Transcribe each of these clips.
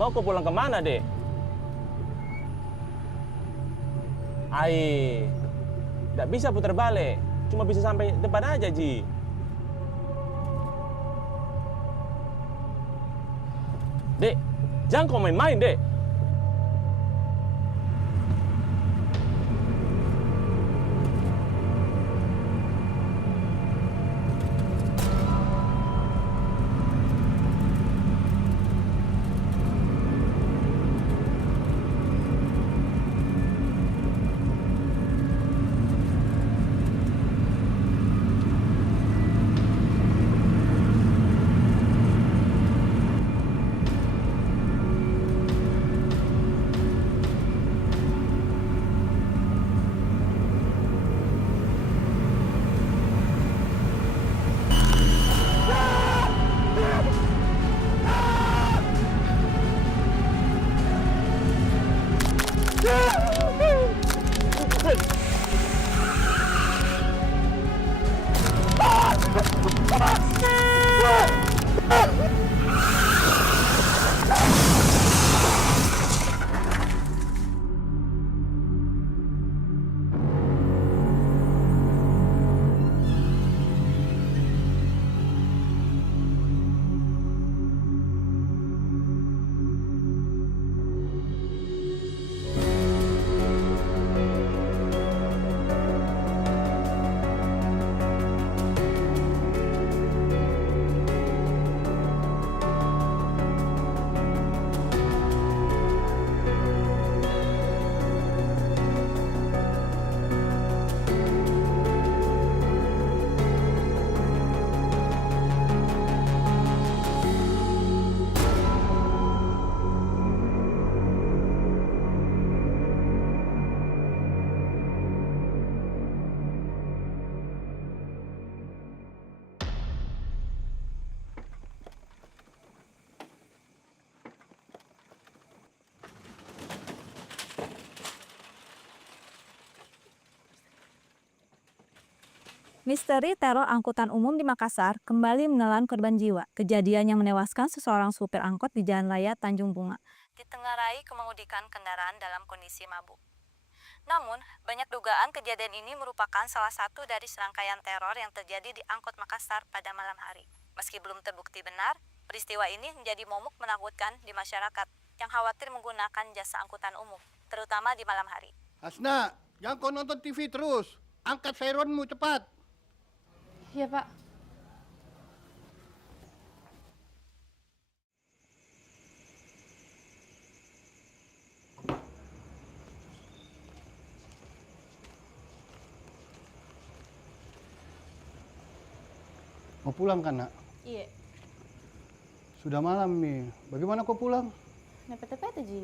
Mau kau pulang kemana, Dek? Ai, tidak bisa putar balik. Cuma bisa sampai depan aja, Ji. Dek, jangan kau main-main, Dek. Misteri teror angkutan umum di Makassar kembali menelan korban jiwa. Kejadian yang menewaskan seseorang supir angkot di Jalan Raya Tanjung Bunga ditengarai kemengemudikan kendaraan dalam kondisi mabuk. Namun, banyak dugaan kejadian ini merupakan salah satu dari serangkaian teror yang terjadi di angkot Makassar pada malam hari. Meski belum terbukti benar, peristiwa ini menjadi momok menakutkan di masyarakat yang khawatir menggunakan jasa angkutan umum, terutama di malam hari. Hasna, jangan kau nonton TV terus. Angkat sirenmu cepat. Iya, Pak. Mau pulang kan, Nak? Iya. Sudah malam nih. Bagaimana kau pulang? Nepet-nepet aja.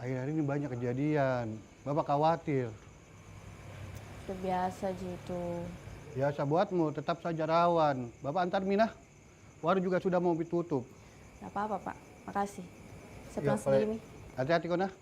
Akhir-akhir ini banyak kejadian. Bapak khawatir. Udah biasa aja itu. Biasa buatmu, tetap saja rawan. Bapak antar Minah. Warung juga sudah mau ditutup. Gak apa-apa, Pak. Makasih. Saya Iya, pulang sendiri nih. Hati-hati kau, Nah.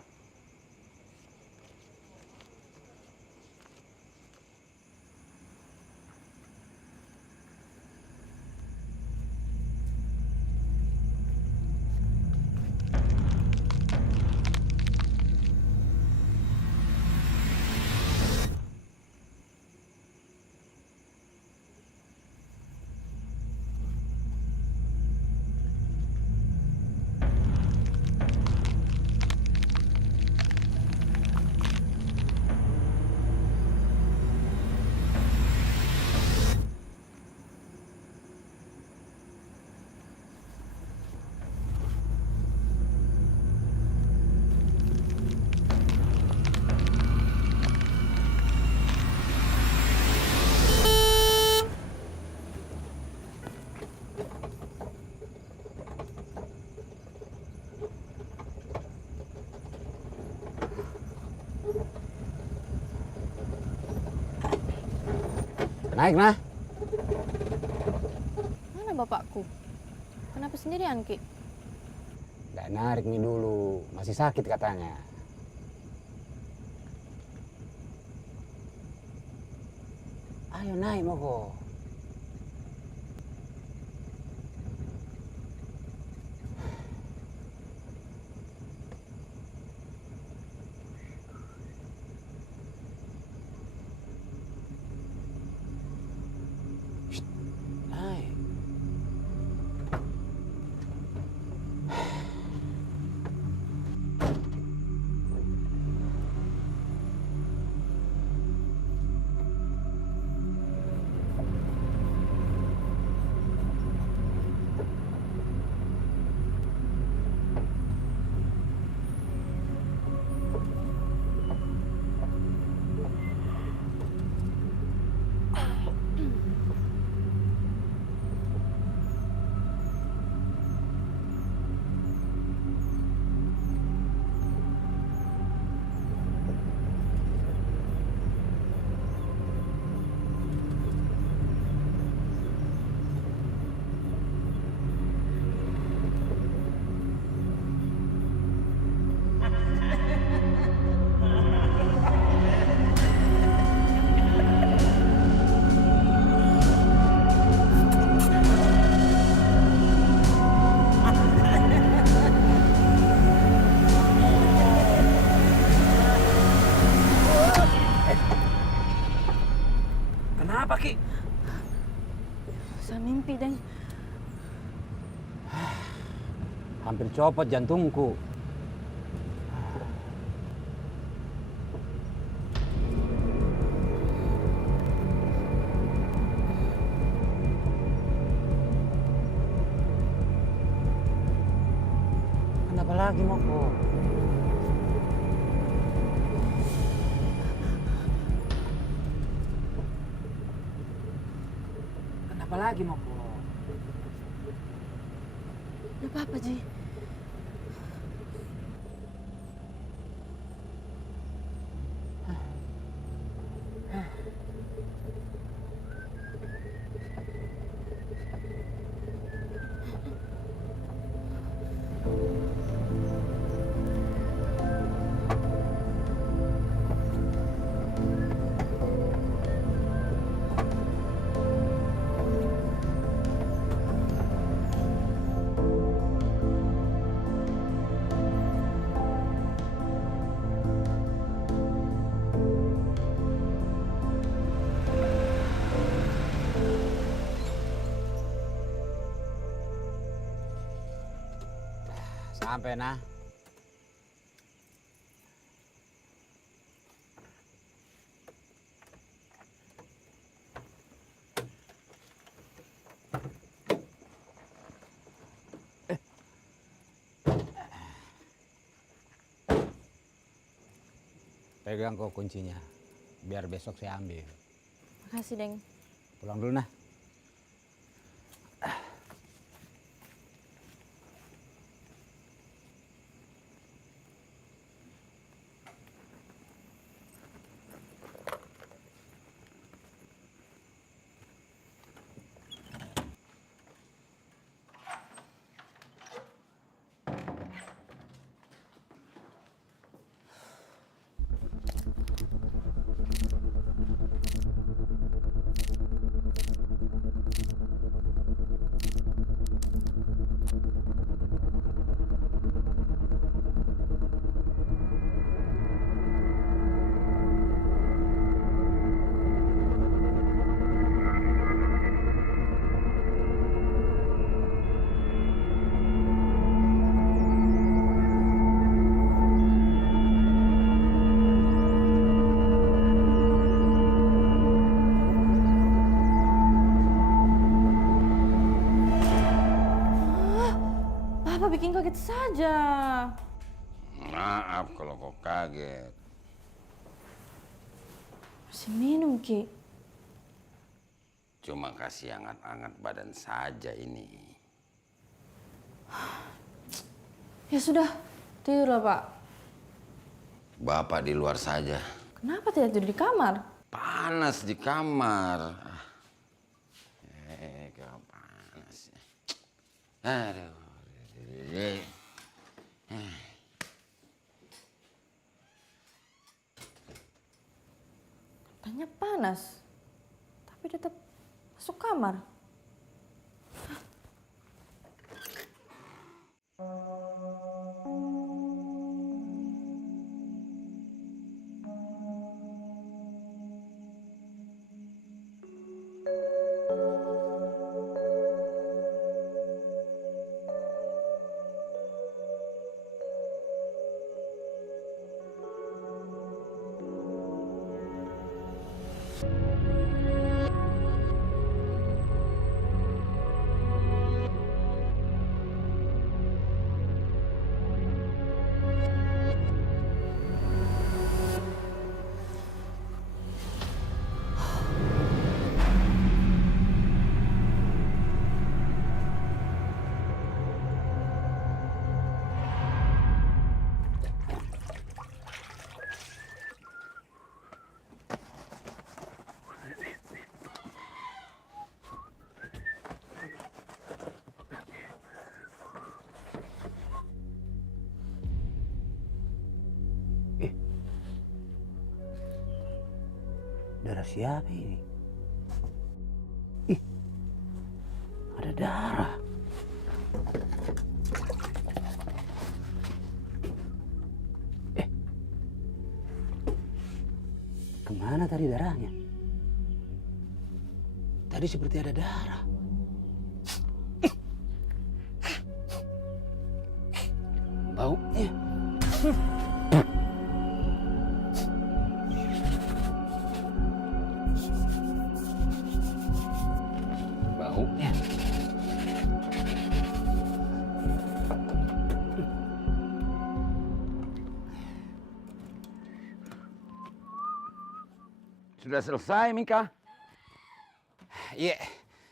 Naik, Nah. Mana bapakku? Kenapa sendirian, Ki? Nggak narik nih dulu, masih sakit katanya. Ayo naik, Moko. Hampir copot jantungku. Kenapa lagi, Moko? Kenapa lagi, Moko? Ada apa-apa, Ji? Sampai nah. Pegang kok kuncinya, biar besok saya ambil. Makasih, Deng. Pulang dulu nah. Papa bikin kaget saja. Maaf kalau kau kaget. Masih minum, Ki. Cuma kasih hangat-hangat badan saja ini. Ya sudah, tidurlah, Pak. Bapak di luar saja. Kenapa tidak tidur di kamar? Panas di kamar. Kau panas. Aduh. Katanya panas, tapi tetap masuk kamar. Darah siapa ini? Ih, ada darah. Kemana tadi darahnya? Tadi seperti ada darah. Tadi seperti ada darah. Tadi seperti ada darah. Sudah selesai, Mika? Iya,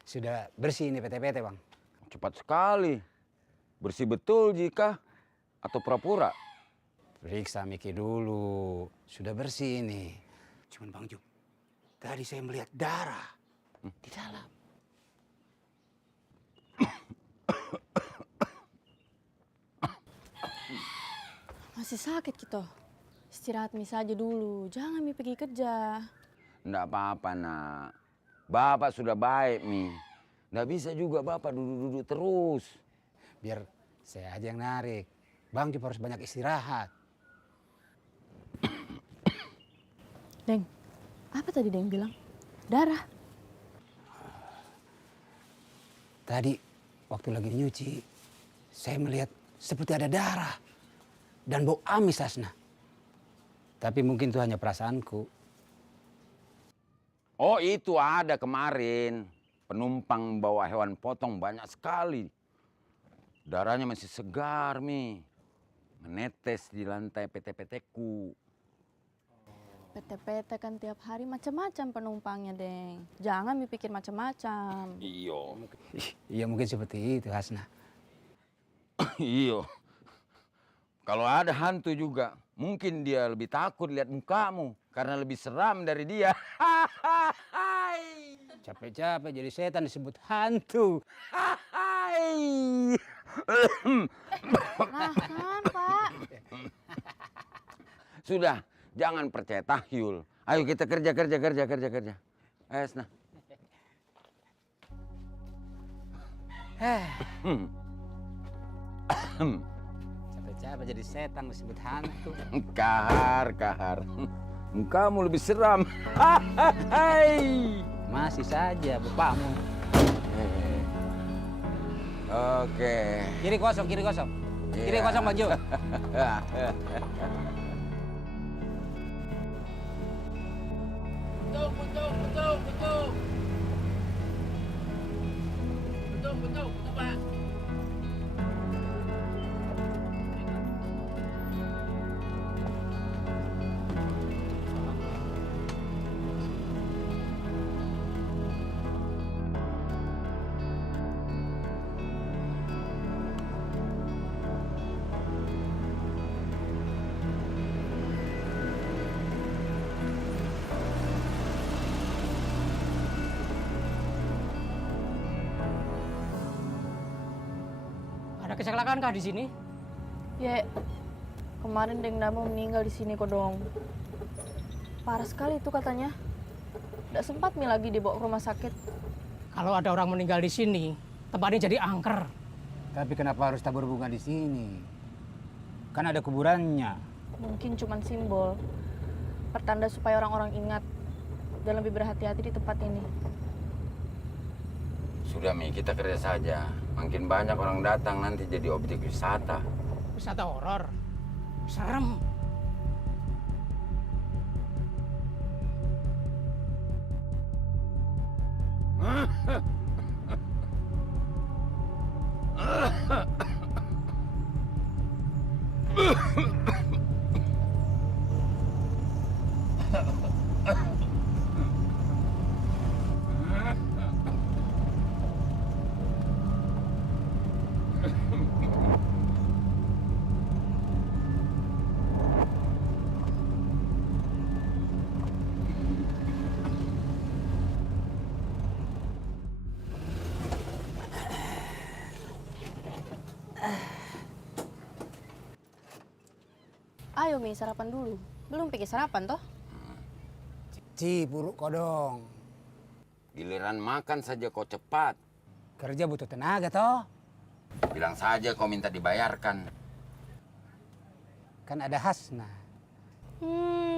sudah bersih ini PT-PT, Bang. Cepat sekali. Bersih betul jika atau pura-pura? Periksa Miki dulu. Sudah bersih ini. Cuman Bang Jum, tadi saya melihat darah di dalam. Masih sakit gitu. Istirahat Mi saja dulu, jangan Mi pergi kerja. Nggak apa-apa, nak. Bapak sudah baik, Mi. Nggak bisa juga Bapak duduk-duduk terus. Biar saya aja yang narik. Bang Jum harus banyak istirahat. Deng, apa tadi Deng bilang? Darah. Tadi waktu lagi nyuci, saya melihat seperti ada darah dan bau amis, Hasna. Tapi mungkin itu hanya perasaanku. Oh, itu ada kemarin. Penumpang bawa hewan potong banyak sekali. Darahnya masih segar, Mi. Menetes di lantai PT-PT-ku. PT-PT kan tiap hari macam-macam penumpangnya, Deng. Jangan Mi pikir macam-macam. Iyo. Iya mungkin seperti itu, Hasna. Iyo. Kalau ada hantu juga, mungkin dia lebih takut lihat mukamu. Karena lebih seram dari dia. Capek-capek jadi setan disebut hantu. Nah kan, Pak. Sudah, jangan percaya tahyul. Ayo kita kerja. Ayo, Hasna. Capek-capek jadi setan disebut hantu. Kahar. Kamu lebih seram. Masih saja bapakmu. Oke. Kiri kosong. Kiri kosong, Bang Jum. Betul, Pak. Ada kecelakaan kah di sini? Ya, kemarin Deng Damo meninggal di sini kok dong. Parah sekali itu katanya. Nggak sempat Mi lagi dibawa ke rumah sakit. Kalau ada orang meninggal di sini, tempatnya jadi angker. Tapi kenapa harus tabur bunga di sini? Kan ada kuburannya. Mungkin cuman simbol. Pertanda supaya orang-orang ingat dan lebih berhati-hati di tempat ini. Sudah, Mi, kita kerja saja. Makin banyak orang datang nanti jadi objek wisata. Wisata horor. Serem. Ayo Mi, sarapan dulu. Belum pikir sarapan toh? Buruk kodong. Giliran makan saja kau cepat. Kerja butuh tenaga toh. Bilang saja kau minta dibayarkan. Kan ada Hasna.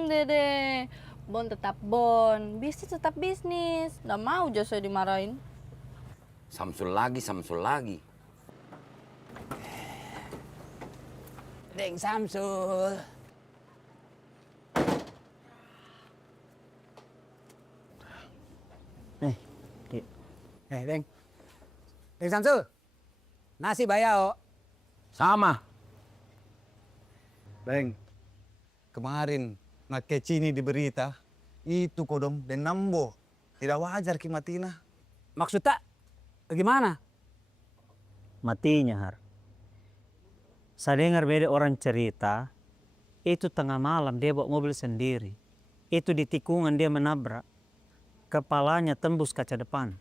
Dede. Bon tetap bon. Bisnis tetap bisnis. Nggak mau jasa dimarahin. Samsul lagi. Deng Samsul. Deng. Deng Samsul. Nasi bayao. Sama. Beng, kemarin Mak Keci ini di berita Itu kodong, dan nambo. Tidak wajar ki matina. Maksud tak gimana? Matinya Har. Saya dengar beda orang cerita, itu tengah malam dia bawa mobil sendiri. Itu di tikungan dia menabrak, kepalanya tembus kaca depan.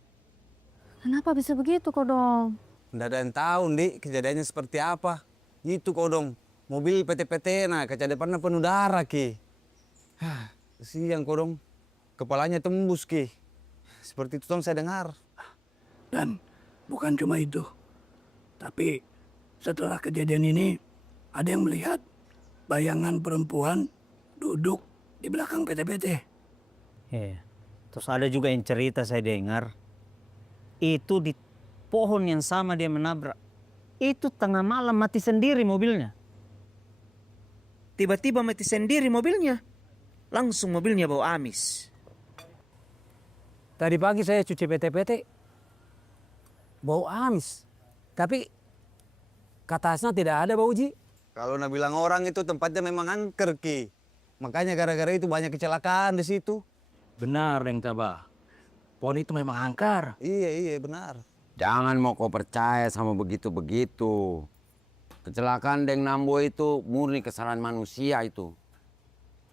Kenapa bisa begitu Kodong? Tidak ada yang tahu, Dik, kejadiannya seperti apa. Itu kodong, mobil PT-PT, nah kaca depannya penuh darah ki. Kesian kodong, kepalanya tembus ki. Seperti itu tong saya dengar. Dan bukan cuma itu, tapi setelah kejadian ini ada yang melihat bayangan perempuan duduk di belakang PT-PT. Iya. Terus ada juga yang cerita saya dengar, itu di pohon yang sama dia menabrak. Itu tengah malam mati sendiri mobilnya. Tiba-tiba mati sendiri mobilnya. Langsung mobilnya bau amis. Tadi pagi saya cuci PT-PT, bau amis. Tapi katasnya tidak ada bau, Ji. Kalau nak bilang orang itu tempatnya memang angker ki. Makanya gara-gara itu banyak kecelakaan di situ. Benar, Deng Tabah. Pohon itu memang angker. Iya, benar. Jangan mau kau percaya sama begitu-begitu. Kecelakaan Deng Nambo itu murni kesalahan manusia itu.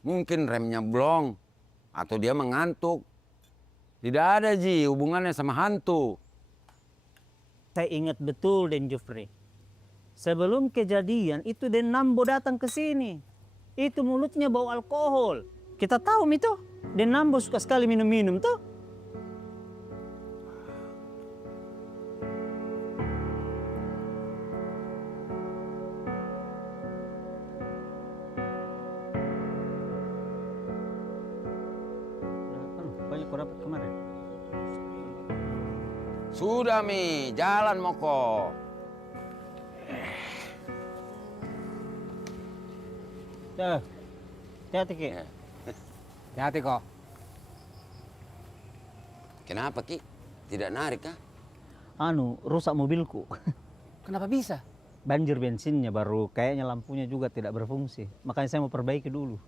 Mungkin remnya blong atau dia mengantuk. Tidak ada Ji hubungannya sama hantu. Saya ingat betul Den Jufri. Sebelum kejadian itu Den Nambo datang ke sini. Itu mulutnya bau alkohol. Kita tahu itu. Den Nambo suka sekali minum-minum tuh. Banyak kau dapat kemarin. Sudah Mi, jalan Moko. Tuh, hati-hati Ki. Hati-hati kok. Kenapa Ki? Tidak narik kah? Rusak mobilku. Kenapa bisa? Banjir bensinnya baru, kayaknya lampunya juga tidak berfungsi. Makanya saya mau perbaiki dulu.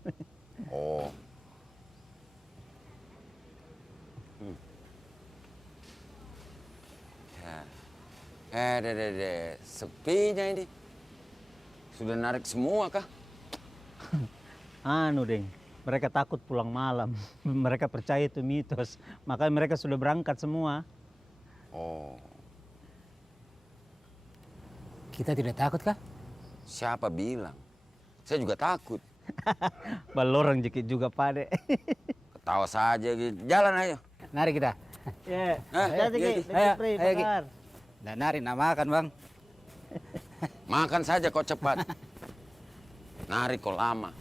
Oh. Deh. Sepinya ini. Sudah narik semua kah? Deng, mereka takut pulang malam. Mereka percaya itu mitos. Makanya mereka sudah berangkat semua. Oh. Kita tidak takut kah? Siapa bilang? Saya juga takut. Balorang jekit juga pade. Ketawa saja gitu. Jalan ayo. Nari kita. Ya, Ayo, Ki. Dan nari nak makan, Bang. Makan saja kau cepat. Narik kau lama.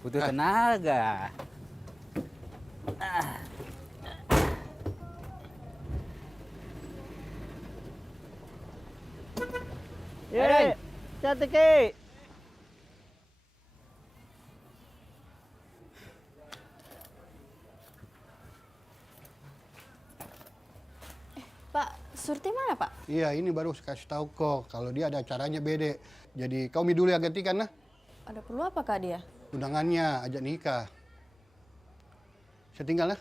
Butuh tenaga. Ya, hati Ki. Pak, Surti mana Pak? Iya, ini baru kasih tahu kok kalau dia ada acaranya bede. Jadi kau dulu yang gantikan nah. Ada perlu apa Kak dia? Undangannya ajak nikah. Saya tinggal nah.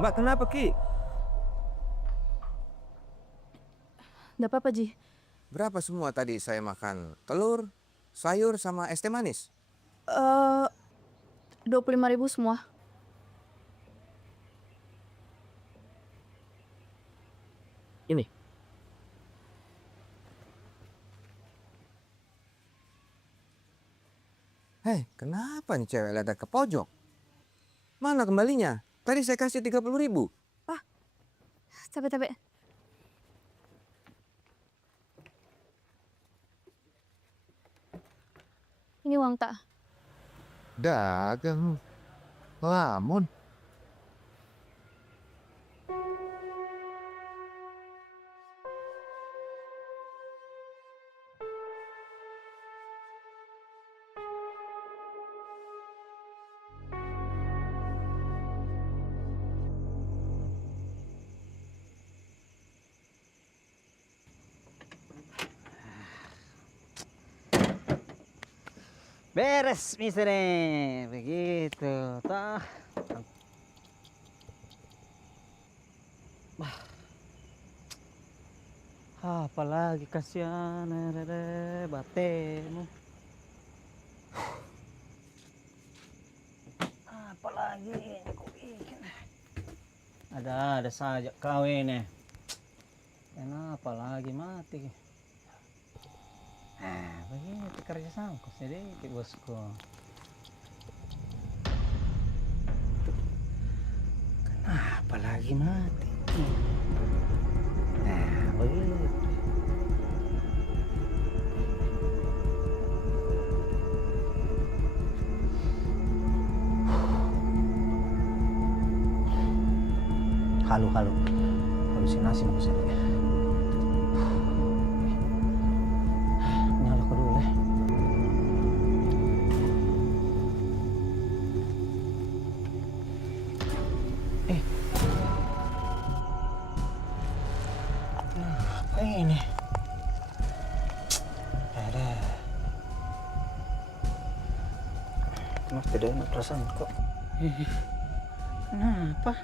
Mbak kenapa Ki? Nggak apa-apa, Ji. Berapa semua tadi saya makan? Telur, sayur, sama es teh manis? 25.000 semua. Ini. Hei, kenapa nih cewek ledak ke pojok? Mana kembalinya? Tadi saya kasih 30.000. Capek-capek. Ini uang tak? Dagang. Lamun. Beres, mister. Begitu, toh. Apalagi kasihan, batemu. Apalagi kau bikin. Ada saja kau ini. Kenapa lagi mati? Begitu kerja sangku sedikit bosku. Kenapa lagi mati? Begitu. Halo. Halusinasi mau saya. Nyala ko dulu. Apa ini? Ada. Kenapa tidak enak perasaan kok? Kenapa?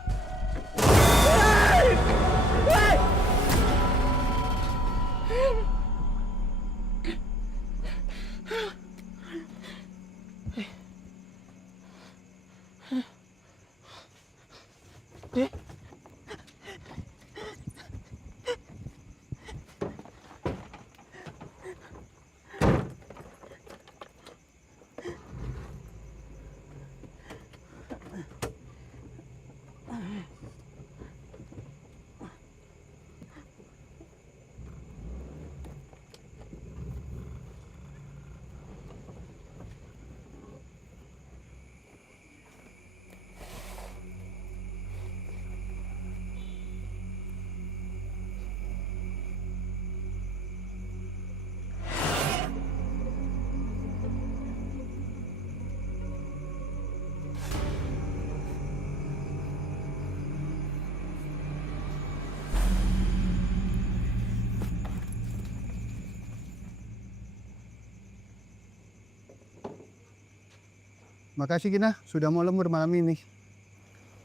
Makasih Gina, sudah mau lembur malam ini.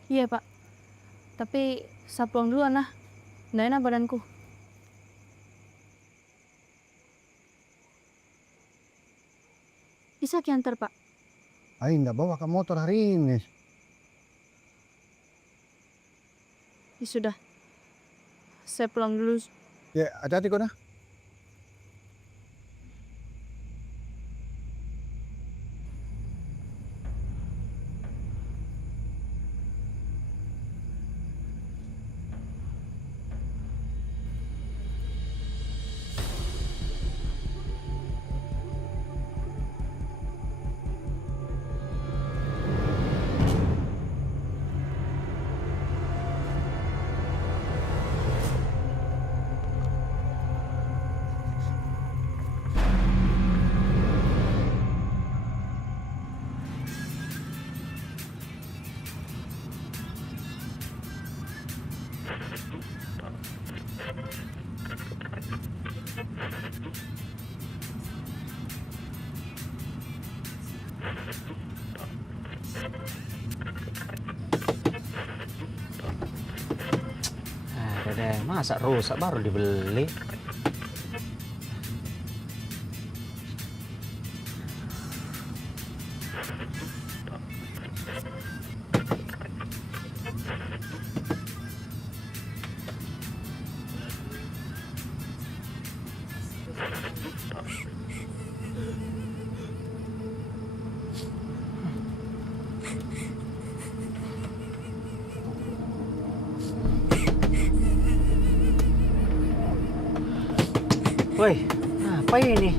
Iya, Pak. Tapi saya pulang duluan nah. Nggak enak badanku. Bisa kiantar, Pak? Ayo nggak bawa ke motor hari ini. Ya sudah. Saya pulang dulu. Ya, hati-hati kok nah. Dede, masa rusak baru dibeli? Woi, apa ini?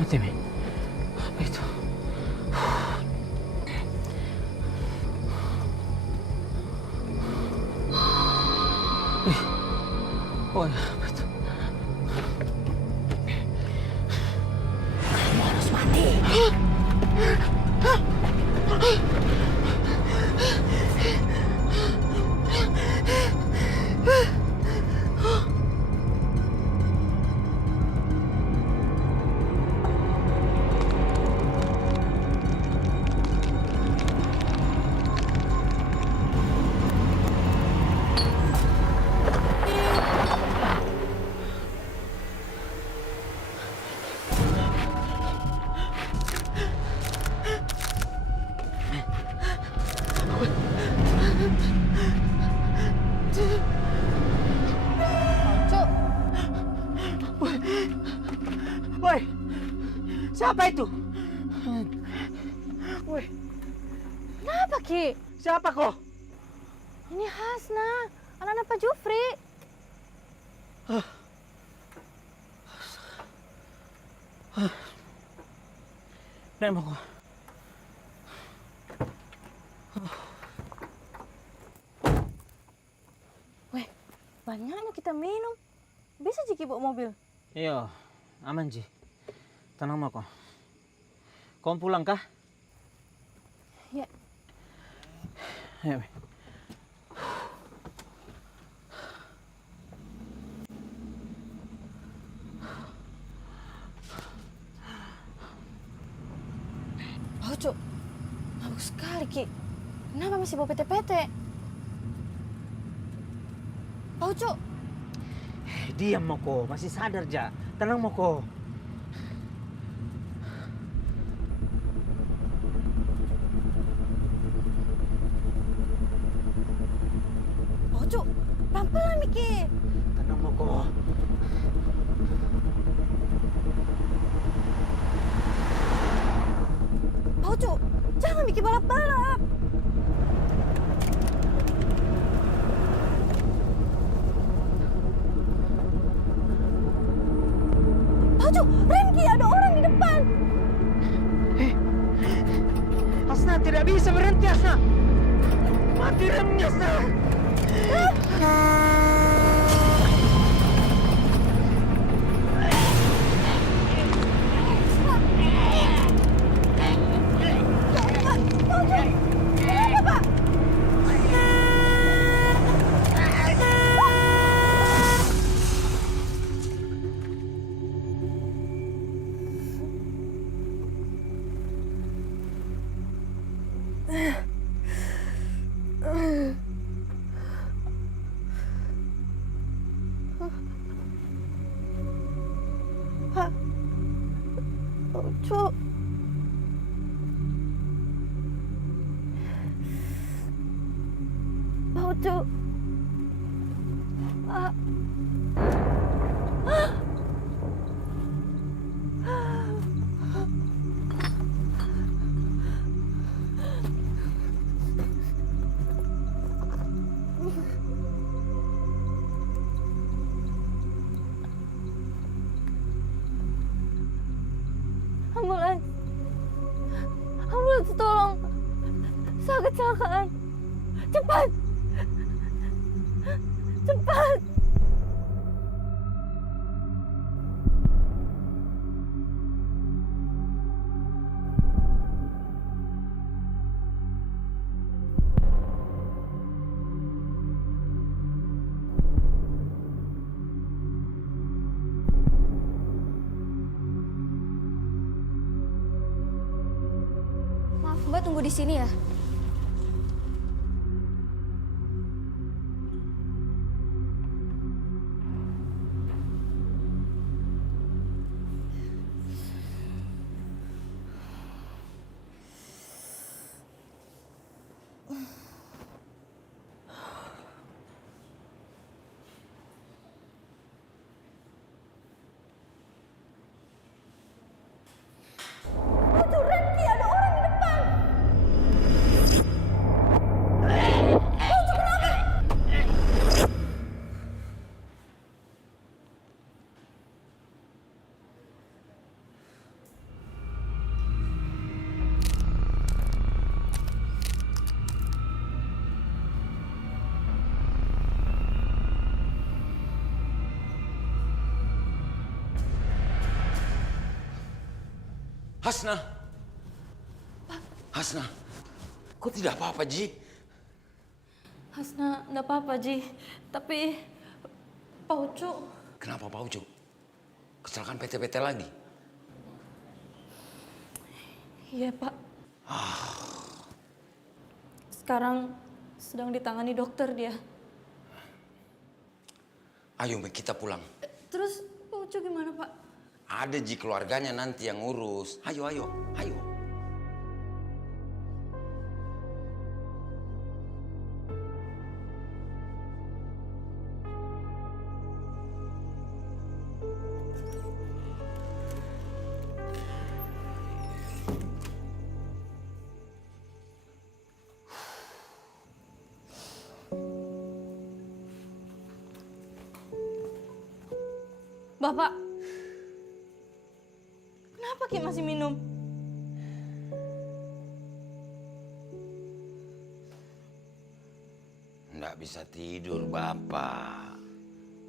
Mati, Mi. Apa itu? Oh ya, apa itu? Kamu harus mati. Cuk, Woi, siapa itu? Woi, kenapa Ki? siapa kau? Ini Hasna, anak-anak Pak Jufri. Nek mau kau? Weh, banyaknya kita minum. Bisa Ciki bawa mobil? Iya, aman Ji. Tenang mau kau. Kau pulang kah? Ya. Ayo, Mi. Oh, Cuk. Mabuk sekali, Ki. Kenapa masih bawa PT-PT? Oh, Cuk. Diam Moko, masih sadar Ja. Tenang Moko. Oh, Cuk. Pelan-pelan, Miki. Tenang Moko. Oh, Cuk. Jangan Miki balap-balap. Cuk, Remki, ada orang di depan. Hasna tidak bisa berhenti, Hasna. Mati remnya, Hasna. Cuk. Bau, Cuk. Ambulans. Ambulans, tolong. Saya kecelakaan. Cepat. Cepat. Bapak tunggu di sini ya. Hasna. Hasna. Kok tidak apa-apa, Ji? Hasna, enggak apa-apa, Ji. Tapi Pak Ucu. Kenapa Pak Ucu? Kecelakaan PT-PT lagi? Iya, Pak. Sekarang sedang ditangani dokter dia. Ayo, kita pulang. Terus Pak Ucu gimana, Pak? Ada Ji keluarganya nanti yang ngurus. Ayo, ayo, ayo. Bapak, kenapa Ki masih minum? Nggak bisa tidur, Bapak.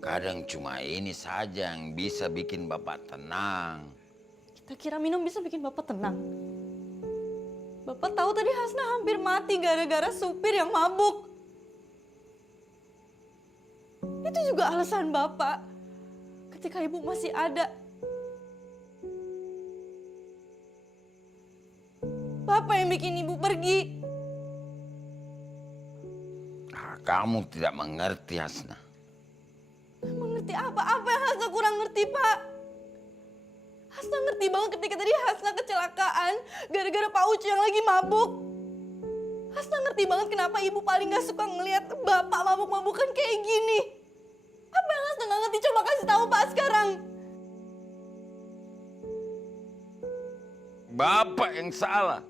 Kadang cuma ini saja yang bisa bikin Bapak tenang. Kita kira minum bisa bikin Bapak tenang. Bapak tahu tadi Hasna hampir mati gara-gara supir yang mabuk. Itu juga alasan Bapak. Ketika Ibu masih ada. Bapak yang bikin Ibu pergi. Kamu tidak mengerti, Hasna. Mengerti apa? Apa yang Hasna kurang ngerti, Pak? Hasna ngerti banget ketika tadi Hasna kecelakaan gara-gara Pak Ucu yang lagi mabuk. Hasna ngerti banget kenapa Ibu paling gak suka ngelihat Bapak mabuk-mabukan kayak gini. Apa yang Hasna gak ngerti? Coba kasih tahu Pak sekarang. Bapak yang salah.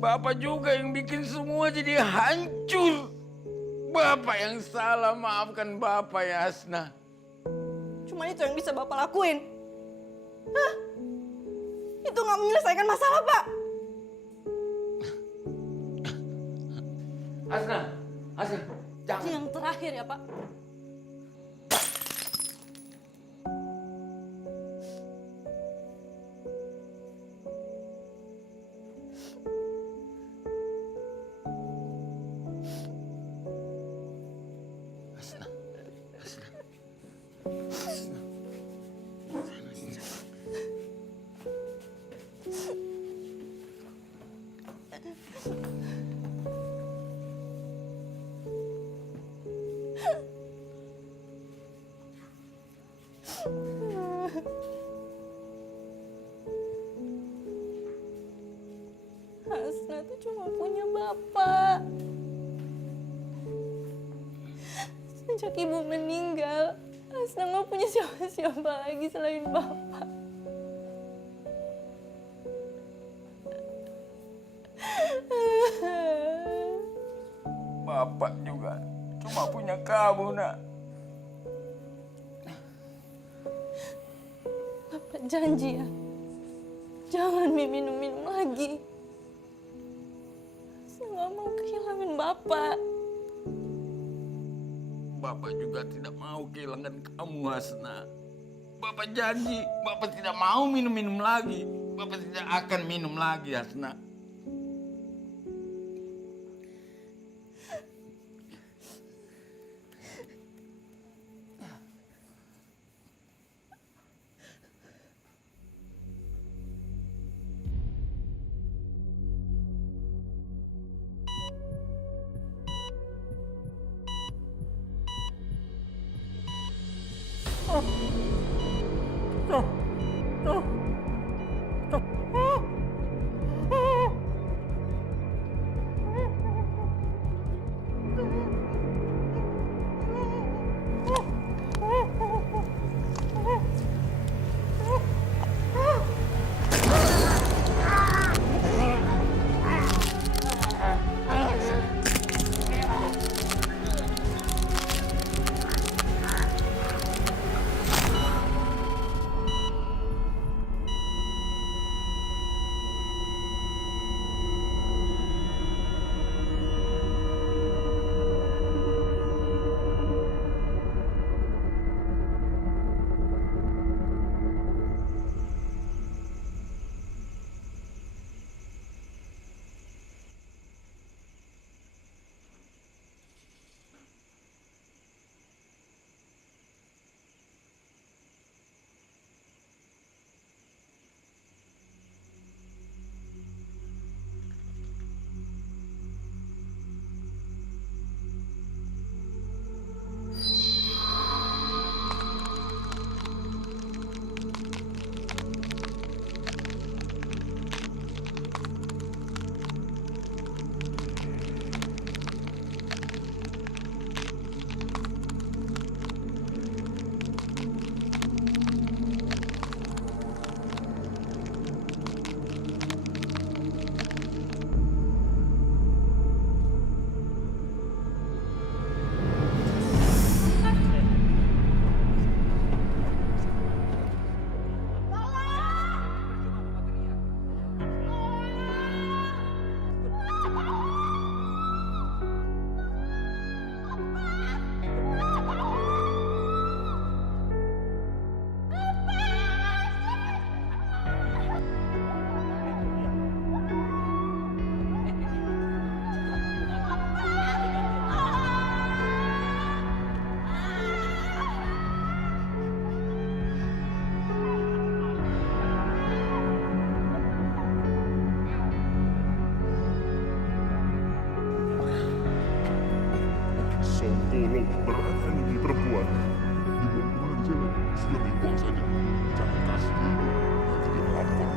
Bapak juga yang bikin semua jadi hancur. Bapak yang salah, maafkan Bapak ya Hasna. Cuma itu yang bisa Bapak lakuin. Hah? Itu gak menyelesaikan masalah, Pak. Hasna, Hasna, jangan. Itu yang terakhir ya, Pak. Hasna tuh cuma punya Bapak. Sejak Ibu meninggal, Hasna gak punya siapa-siapa lagi selain Bapak. Bapak juga cuma punya kamu, Nak. Bapak janji ya, jangan minum-minum lagi. Saya nggak mau kehilangan Bapak. Bapak juga tidak mau kehilangan kamu, Hasna. Bapak janji, Bapak tidak mau minum-minum lagi. Bapak tidak akan minum lagi, Hasna. tolong beratkan di perempuan. Dibuang kemana di jalan? Sudah dibuang saja. Jangan kasih dia. Nanti dia melapor.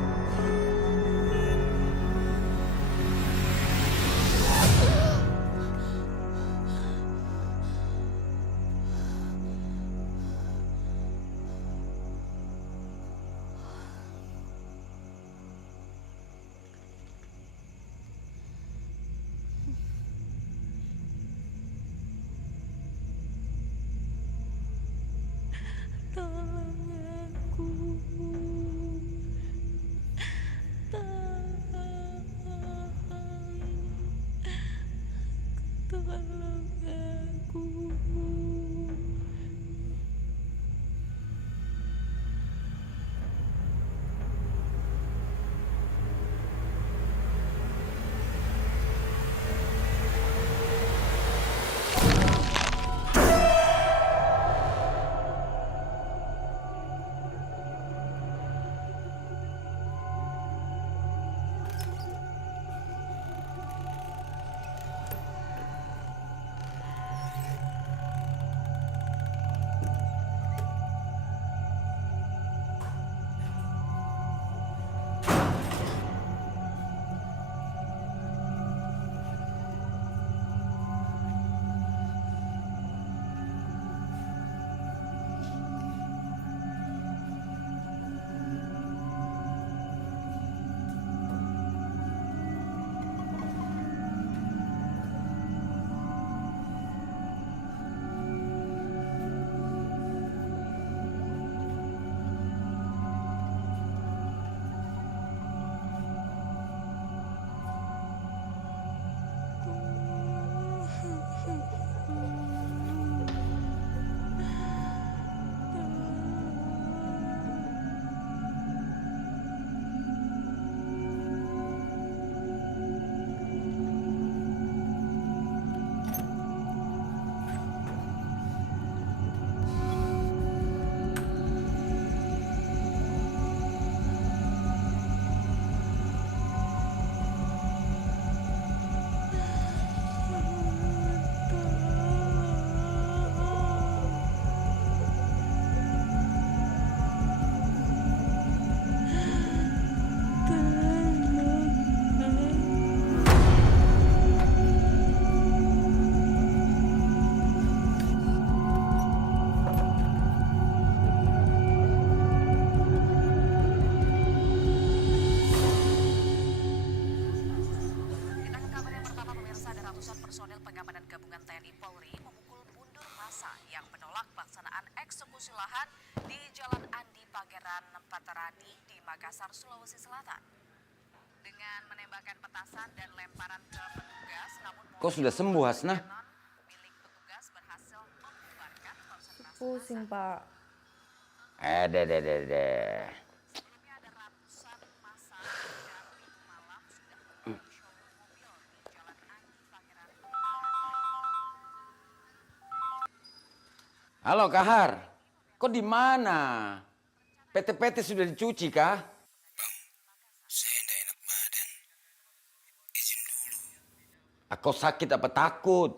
eksekusi lahan di Jalan Andi Pangeran Patarani di Makassar, Sulawesi Selatan. Dengan menembakkan petasan dan lemparan ke petugas, namun Kok sudah sembuh, Hasna? milik petugas berhasil membubarkan konsentrasi. Pusing, Pak. Deh. Sebelumnya ada ratusan massa dari malam sudah memenuhi showroom mobil di Jalan Andi Pangeran. Halo, Kahar. Kok di mana? PT-PT sudah dicuci, kah? Saya tidak enak badan. Izin dulu. Aku sakit apa takut?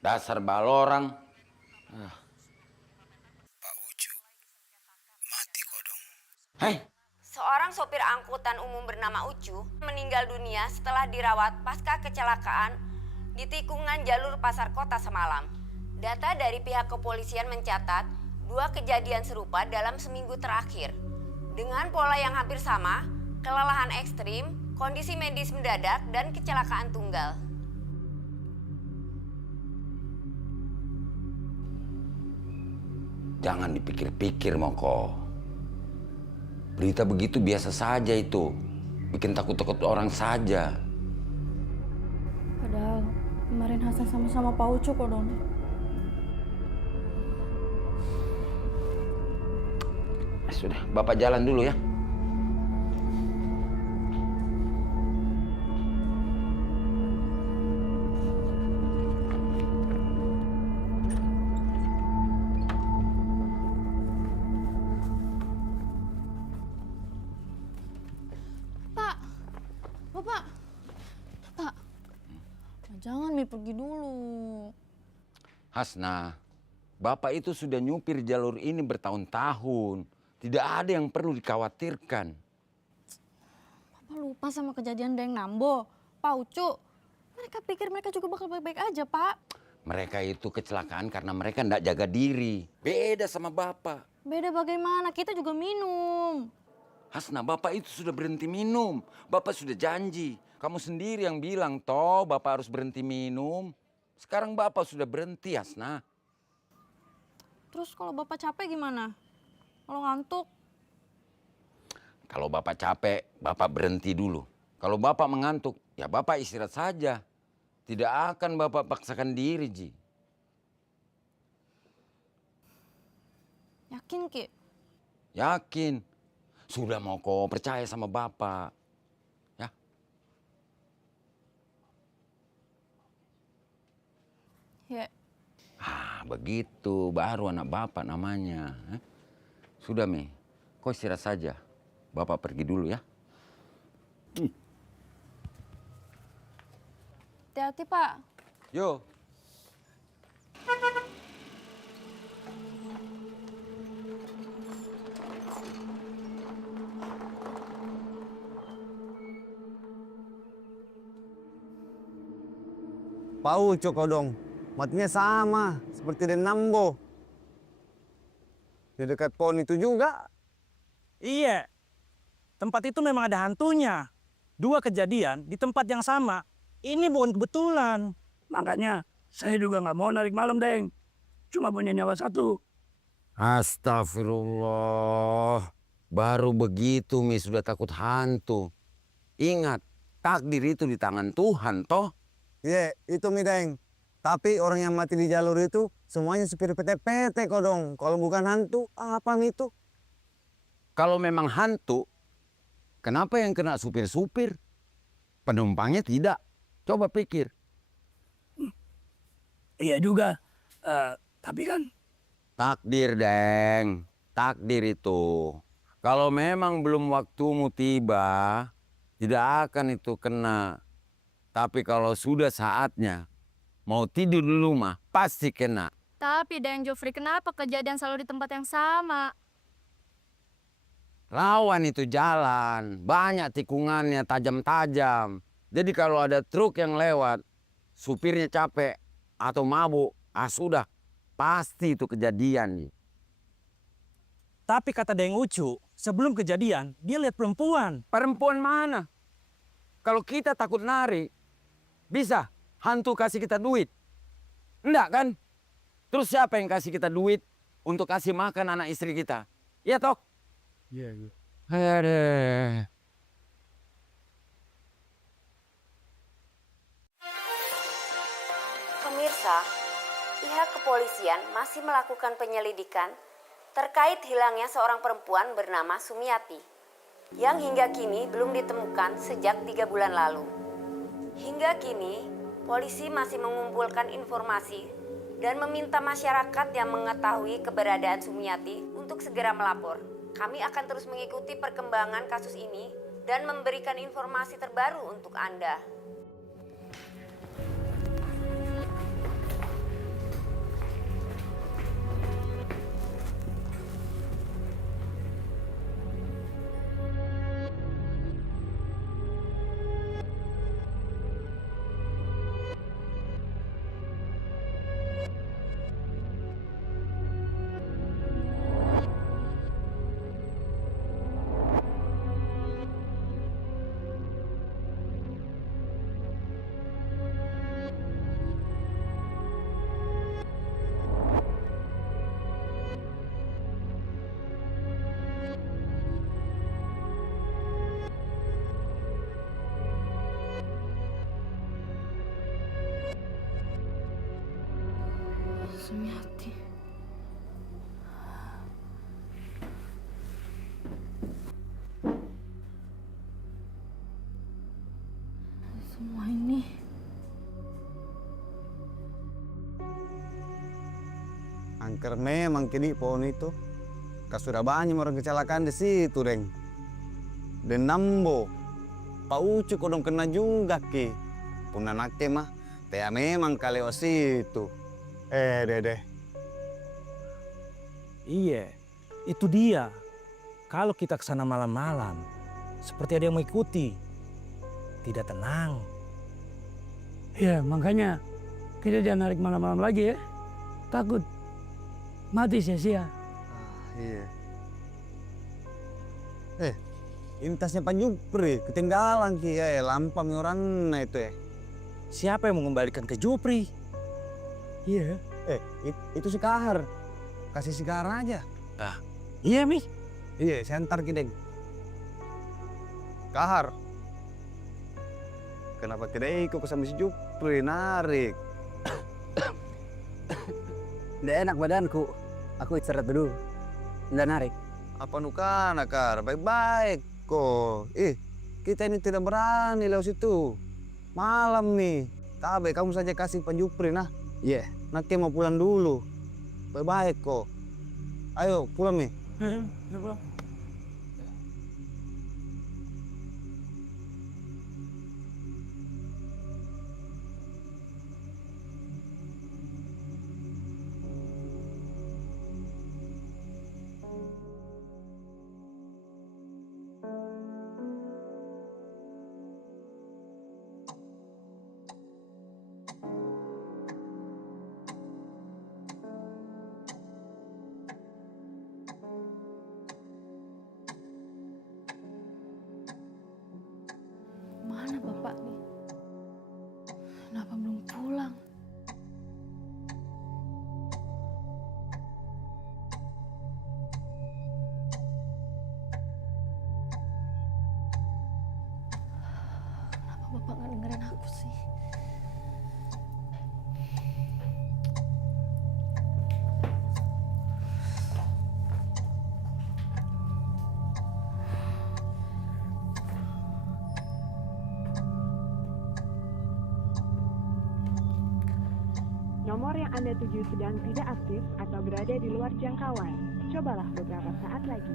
Dasar balorang. Pak Ucu, mati kodong. Hei, Seorang sopir angkutan umum bernama Ucu meninggal dunia setelah dirawat pasca kecelakaan di tikungan jalur Pasar Kota semalam. Data dari pihak kepolisian mencatat 2 kejadian serupa dalam seminggu terakhir. Dengan pola yang hampir sama, kelelahan ekstrim, kondisi medis mendadak, dan kecelakaan tunggal. jangan dipikir-pikir, Moko. Berita begitu biasa saja itu. Bikin takut-takut orang saja. Padahal kemarin Hasan sama-sama Pak Ucu kok, Don. Sudah, Bapak jalan dulu ya. Pak, Bapak, Pak, jangan Mi pergi dulu. Hasna, Bapak itu sudah nyupir jalur ini bertahun-tahun. Tidak ada yang perlu dikhawatirkan. Papa lupa sama kejadian Deng Nambo, Pak Ucu. Mereka pikir mereka juga bakal baik-baik aja, Pak. Mereka itu kecelakaan karena mereka tidak jaga diri. Beda sama Bapak. Beda bagaimana? Kita juga minum. Hasna, Bapak itu sudah berhenti minum. Bapak sudah janji. Kamu sendiri yang bilang, toh Bapak harus berhenti minum. Sekarang Bapak sudah berhenti, Hasna. Terus kalau Bapak capek gimana? Kalau ngantuk? Kalau Bapak capek, Bapak berhenti dulu. Kalau Bapak mengantuk, ya Bapak istirahat saja. Tidak akan Bapak paksakan diri, Ji. Yakin, Ki? Yakin. Sudah mau kau percaya sama Bapak. Ya. Ya. Ah, begitu. Baru anak Bapak namanya. Sudah, Mi. Kau istirahat saja. Bapak pergi dulu ya. Hati-hati, Pak. Yo. Pau Cokodong, matinya sama seperti Den Nambo. Di dekat pohon itu juga. Iya, tempat itu memang ada hantunya. 2 kejadian di tempat yang sama. Ini bukan kebetulan. Makanya saya juga nggak mau narik malam, Deng. Cuma punya nyawa 1. Astagfirullah. Baru begitu, Mi, sudah takut hantu. Ingat, takdir itu di tangan Tuhan, toh. Iya, itu Mi Deng. Tapi orang yang mati di jalur itu semuanya supir PT-PT Kodong. Kalau bukan hantu, apa Mi itu? Kalau memang hantu, kenapa yang kena supir-supir? Penumpangnya tidak. Coba pikir. Iya juga. Tapi kan... Takdir, Deng. Takdir itu. Kalau memang belum waktumu tiba, tidak akan itu kena. Tapi kalau sudah saatnya, mau tidur dulu mah, pasti kena. Tapi Deng Jofri, kenapa kejadian selalu di tempat yang sama? Rawan itu jalan, banyak tikungannya tajam-tajam. Jadi kalau ada truk yang lewat, supirnya capek atau mabuk, sudah, pasti itu kejadian. Tapi kata Deng Ucu, sebelum kejadian, dia lihat perempuan. Perempuan mana? Kalau kita takut lari, bisa hantu kasih kita duit? Enggak kan? Terus siapa yang kasih kita duit untuk kasih makan anak istri kita? Iya toh? Iya. Aduh. Pemirsa, pihak kepolisian masih melakukan penyelidikan terkait hilangnya seorang perempuan bernama Sumiati yang hingga kini belum ditemukan sejak 3 bulan lalu. Hingga kini, polisi masih mengumpulkan informasi dan meminta masyarakat yang mengetahui keberadaan Sumiati untuk segera melapor. Kami akan terus mengikuti perkembangan kasus ini dan memberikan informasi terbaru untuk Anda. Sumiati. Semua ini Angker memang kini pohon itu. Sudah banyak orang kecelakaan di situ, Deng. Den Nambo. Pak Ucu kodong kena juga, Ki. Punan akte mah, teh memang kaleo situ. Dede. Iya, itu dia. Kalau kita ke sana malam-malam, seperti ada yang mengikuti. Tidak tenang. Ya, makanya kita jangan narik malam-malam lagi ya. Takut mati sia-sia. Iya. Ini tasnya Pak Jupri, ketinggalan Ki. Lampam orang itu ya. Siapa yang mengembalikan ke Jupri? Iya. Itu si Kahar. Kasih si Kahar aja. Iya, Mi. Iya, saya antar Ki, Deng. Kahar. Kenapa tidak ikut sama si Jupri, narik? Nggak enak badanku. Aku istirahat dulu. Nggak narik. Apa nukana, Kar? Baik-baik kok. Kita ini tidak berani lewat situ. Malam nih. Tabe, kamu saja kasih Pak Jupri, nah. Iya. Nanti mau pulang dulu. Baik-baik kok. Ayo, pulang nih. Mana bapak nih? Kenapa belum pulang? Kenapa bapak nggak dengerin aku sih? Nomor yang Anda tuju sedang tidak aktif atau berada di luar jangkauan. Cobalah beberapa saat lagi.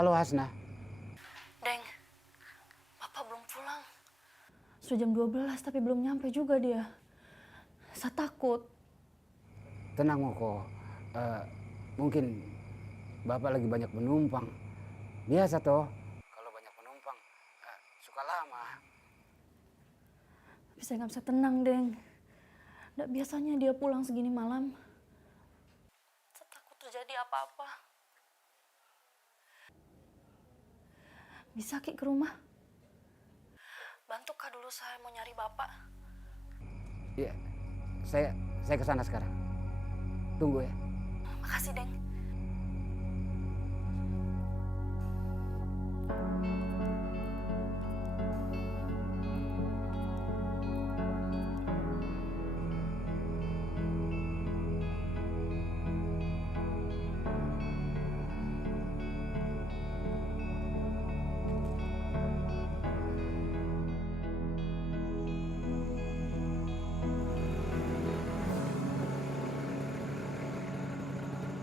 Halo Hasna. Deng, bapak belum pulang. Sudah jam 12 tapi belum nyampe juga dia. Saya takut. Tenang Moko. Mungkin Bapak lagi banyak penumpang. Biasa toh. Kalau banyak penumpang suka lama. Tapi saya nggak bisa tenang, Deng. Nggak biasanya dia pulang segini malam. Saya takut terjadi apa-apa. Bisa Ki ke rumah? Bantu Kak dulu, saya mau nyari bapak. Iya, saya ke sana sekarang. Tunggu ya. Makasih, Deng.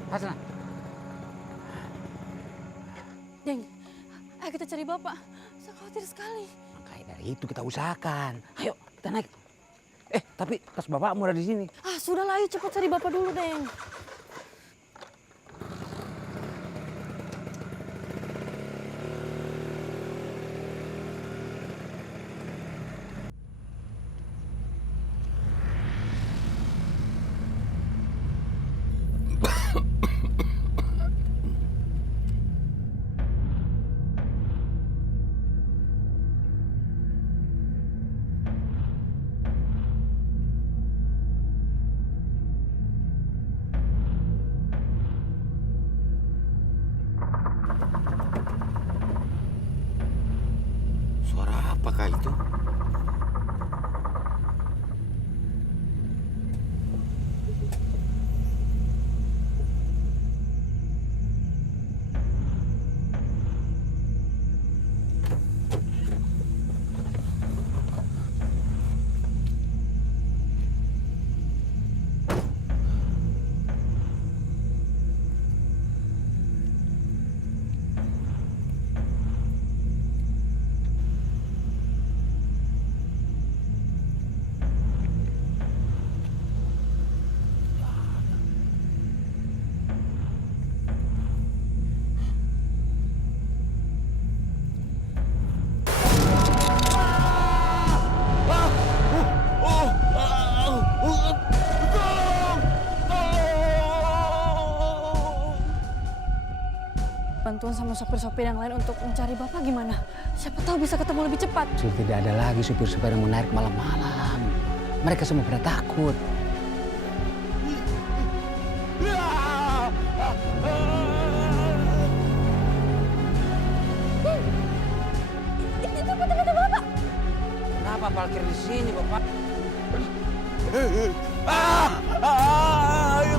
Hasna. Deng, ayo kita cari bapak. Saya khawatir sekali. Makanya dari itu kita usahakan. Ayo kita naik. Tapi tas bapakmu ada di sini. Sudahlah, ayo cepat cari bapak dulu, Deng. Siapakah itu? Bantuan sama sopir-sopir yang lain untuk mencari Bapak gimana? Siapa tahu bisa ketemu lebih cepat. Sudah tidak ada lagi supir-supir yang menarik malam-malam. Mereka semua pada takut. Itu foto-foto Bapak. Kenapa parkir di sini, Bapak?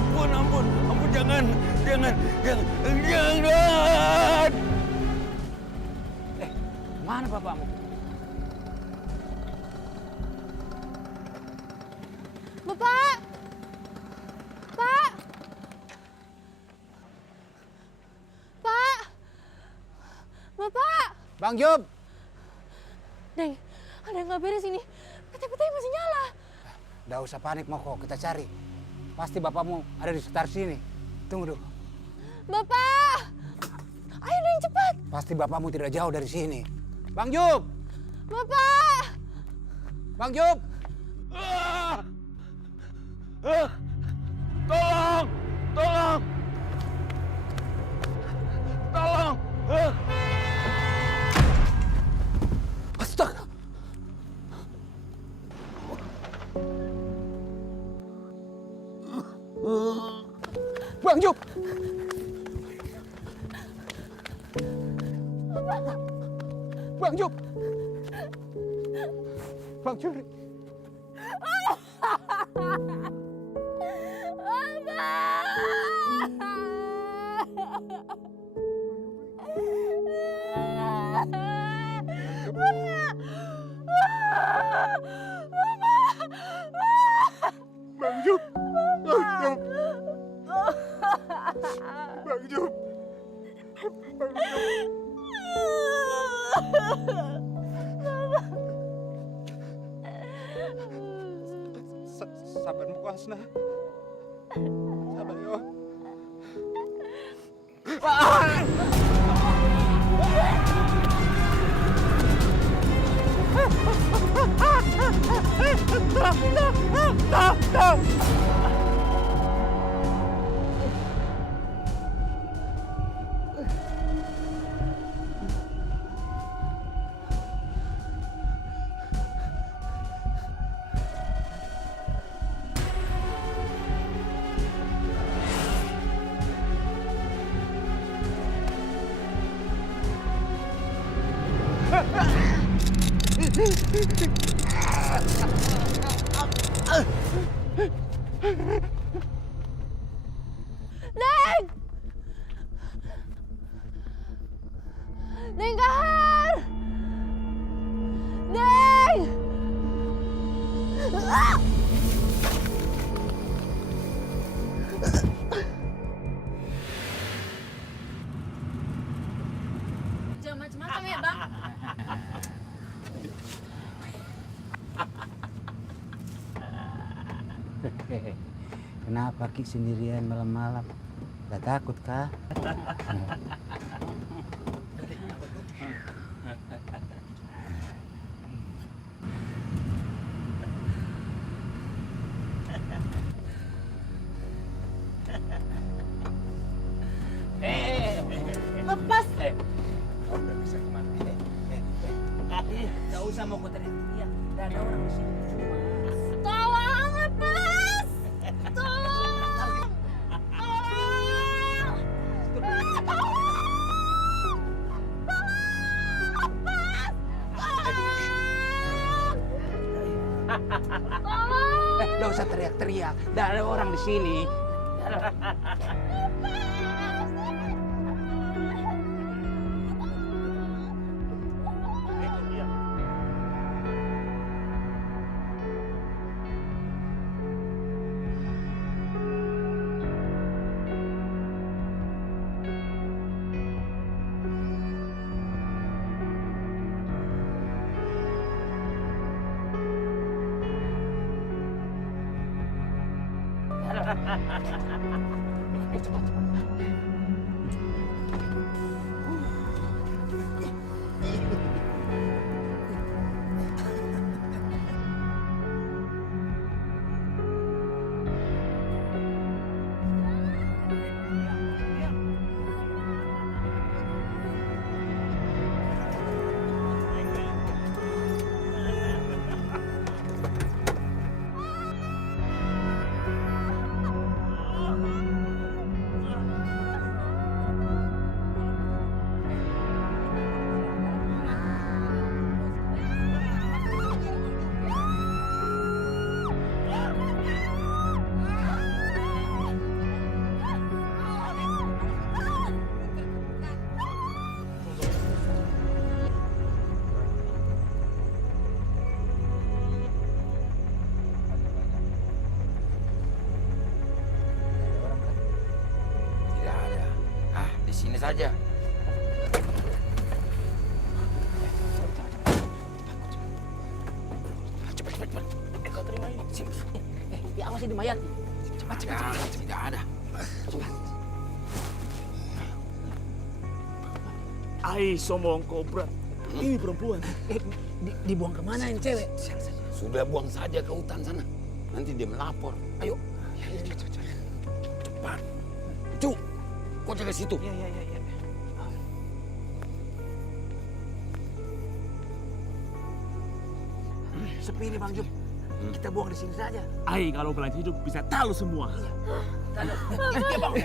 Ampun, jangan. Mana bapakmu? Bapak! Pak! Pak! Bapak! Bang Job! Deng, ada yang nggak beres ini. PT-PT masih nyala. Nggak usah panik, Moko. Kita cari. Pasti bapakmu ada di sekitar sini. Tunggu dulu. Bapak! Ayo Deng, cepat! Pasti bapakmu tidak jauh dari sini. Bang Job! Bapak! Bang Job! Tolong! Astaga! Bang Job! Bang Job! Bang Juri! Bang Job! Sabar Mbok Asna. Sabar yo. Neng! Neng Kahar! Neng! Jangan macam-macam ya, Bang. Kenapa Ki sendirian malam-malam? Gak takut kah? Lepas! Udah bisa kemana? Gak usah mau kau teriak-teriak. Gak ada orang di sini. Tolong, lepas! Tolong! Tolong! Nggak usah teriak-teriak. Nggak ada orang di sini. Sini saja. Cepat. Kau terima ini. Diawasi di mayat. Cepat. Tidak ada. Cepat. Ai somong kobra. Ini perempuan. Dibuang kemana ini cewek? Sudah buang saja ke hutan sana. Nanti dia melapor. Ayo. Cepat. Cu, kau jaga situ. Ya. Sepi nih Bang Jum. Kita buang di sini saja. Ai kalau pelan hidup bisa tahu semua. Iya Bang.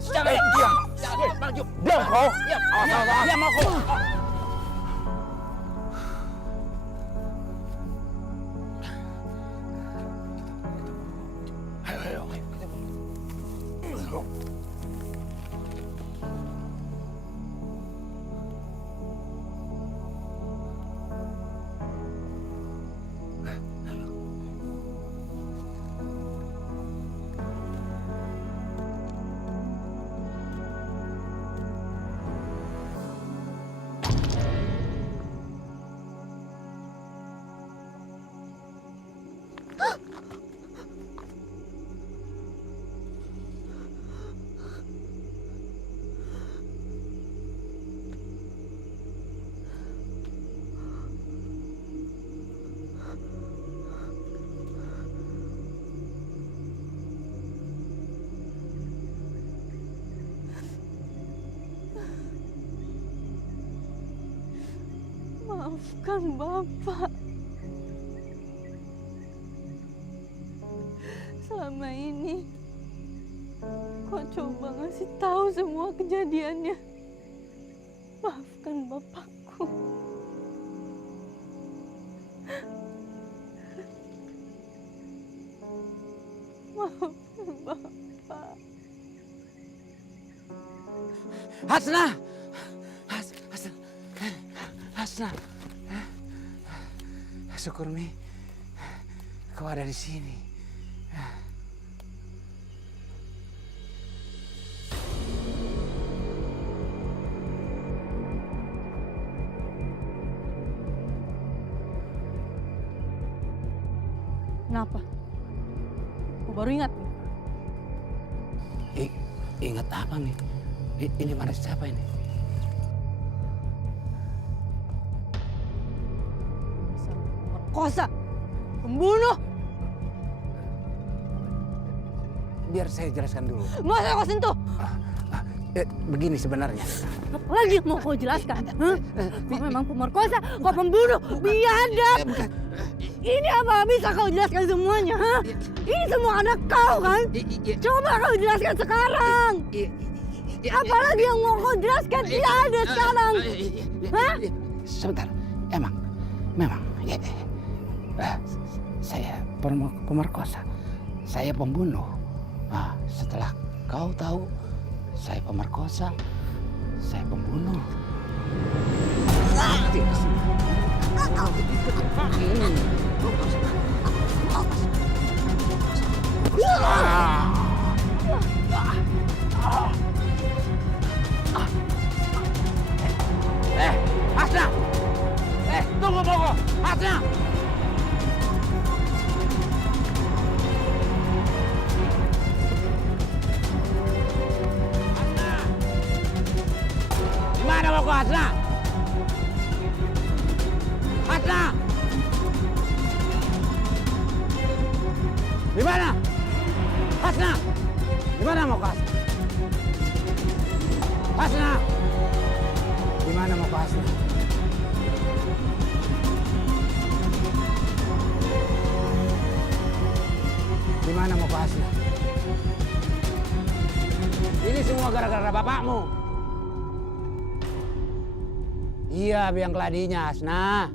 Jangan diam. Bang Jum. Diam kau. Diam aku. Maafkan Bapak. Selama ini kau coba ngasih tahu semua kejadiannya. Maafkan Bapakku. Maafkan Bapak. Hasna. Syukur Mi, kau ada di sini. Kenapa? Kau baru ingat nih? Ingat apa Mi? Ini mana siapa ini? Kosa, pembunuh. Biar saya jelaskan dulu. Nggak usah kau sentuh. Begini sebenarnya. Apa lagi yang mau kau jelaskan? Kau memang pemerkosa, kau pembunuh, biadab. Ini apa bisa kau jelaskan semuanya? Ini semua anak kau kan? Coba kau jelaskan sekarang. Apalagi yang mau kau jelaskan? Tidak ada sekarang. Sebentar, memang. Saya pemerkosa. Saya pembunuh. Setelah kau tahu saya pemerkosa, saya pembunuh. Hasna! Tunggu Bogo! Hasna! Gimana Bogo, Hasna? Hasna! Gimana? Hasna! Gimana mau ke Hasna? Hasna! Gimana mau ke Hasna? Gimana mau ke Hasna? Ini semua gara-gara bapakmu. Iya, biang keladinya, Hasna.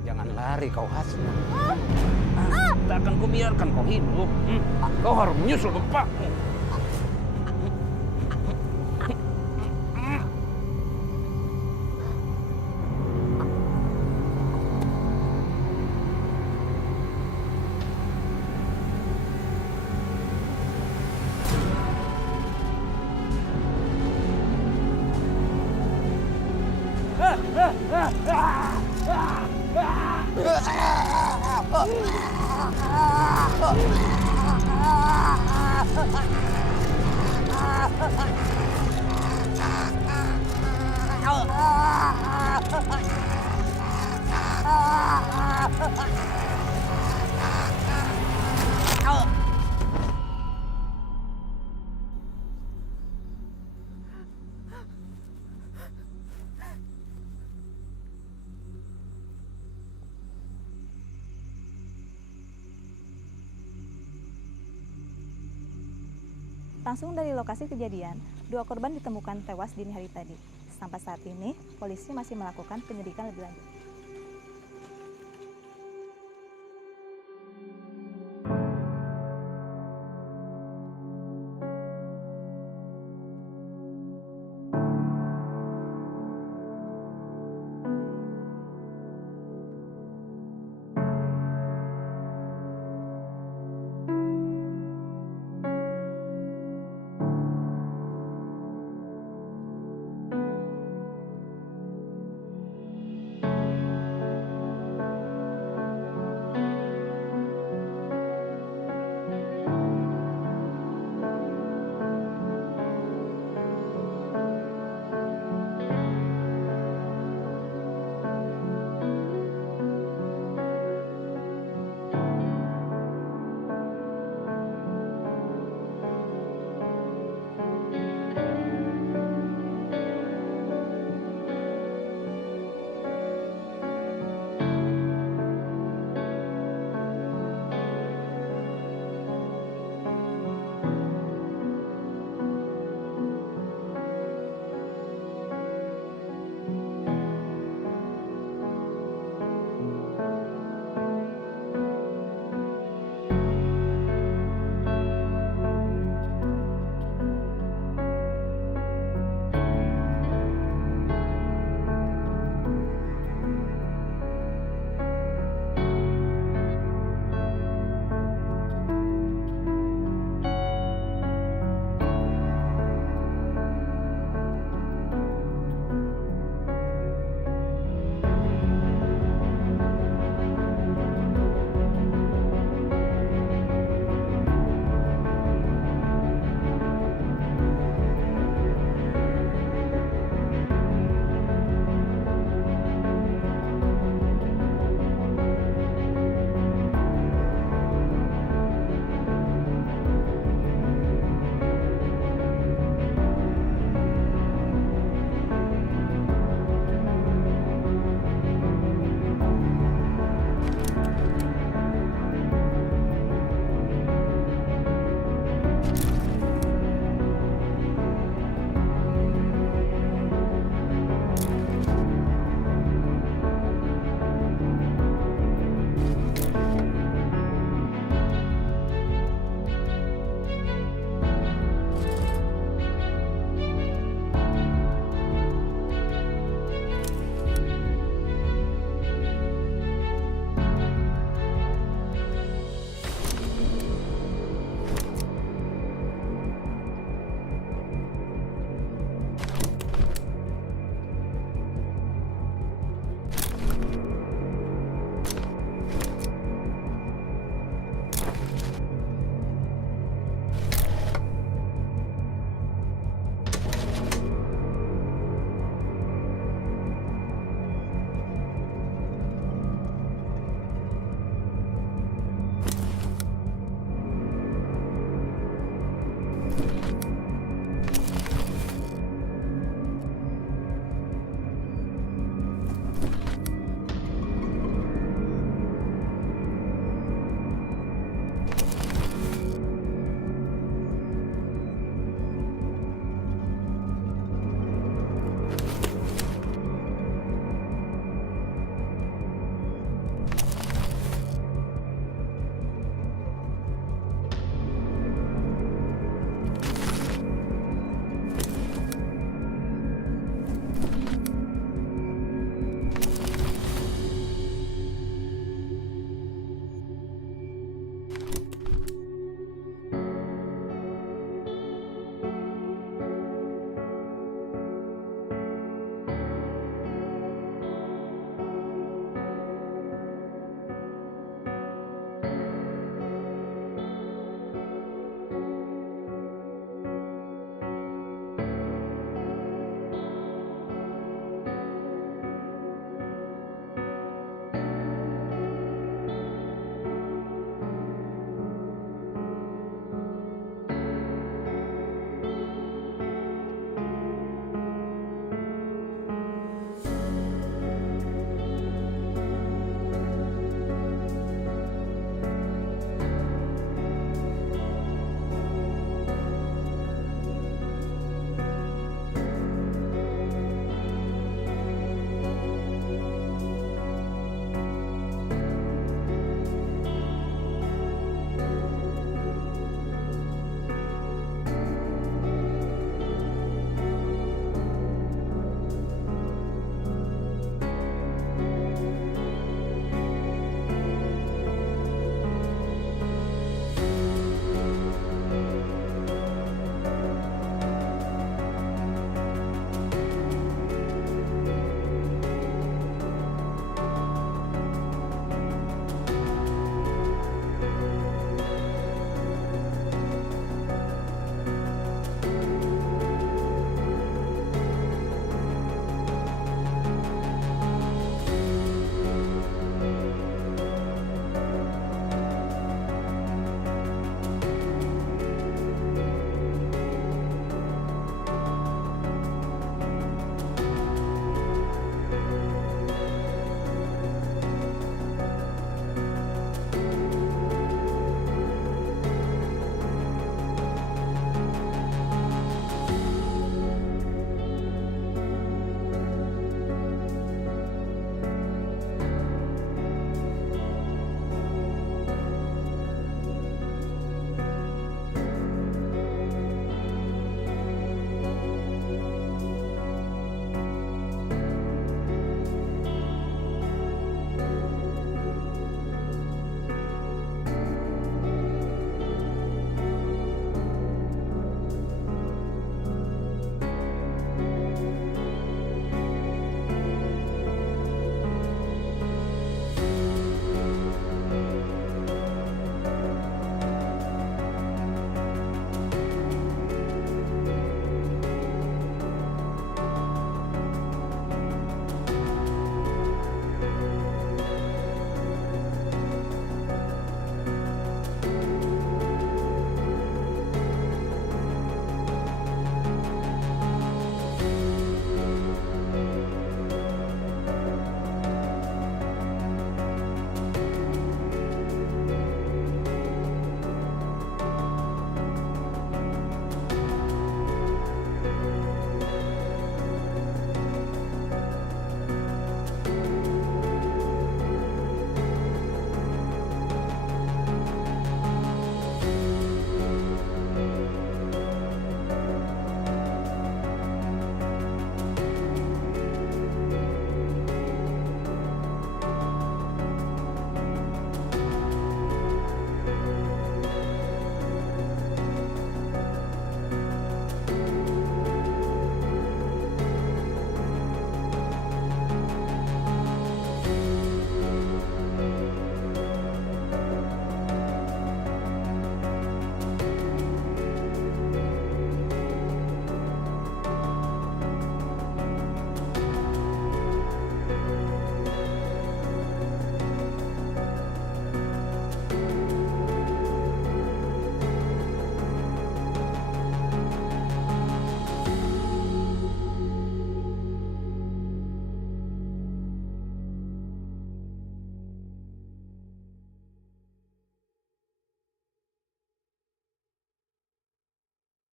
Jangan lari kau, Hasna. Tak akan kubiarkan kau hidup. Kau harus menyusul bapakmu. Langsung dari lokasi kejadian, 2 korban ditemukan tewas dini hari tadi. Sampai saat ini, polisi masih melakukan penyelidikan lebih lanjut.